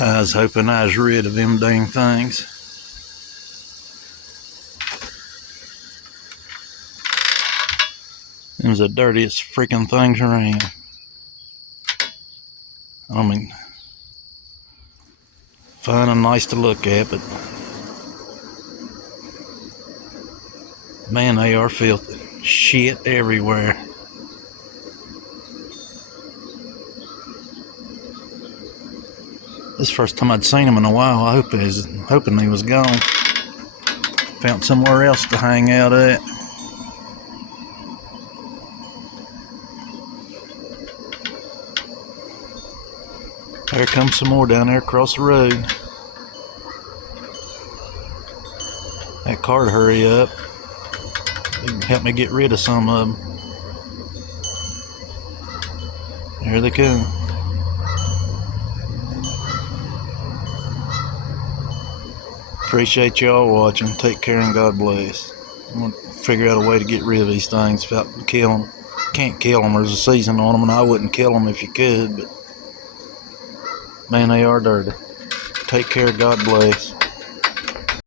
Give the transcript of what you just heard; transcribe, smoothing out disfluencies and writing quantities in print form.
I was hoping I was rid of them dang things. Them's the dirtiest freaking things around. I mean, fun and nice to look at, but man, they are filthy. Shit everywhere. This is the first time I'd seen them in a while. I was hoping they was gone. Found somewhere else to hang out at. There comes some more down there across the road. That car to hurry up. They can help me get rid of some of them. There they come. Appreciate y'all watching. Take care and God bless. I'm going to figure out a way to get rid of these things without killing them. Can't kill them. There's a season on them, and I wouldn't kill them if you could, but man, they are dirty. Take care. God bless.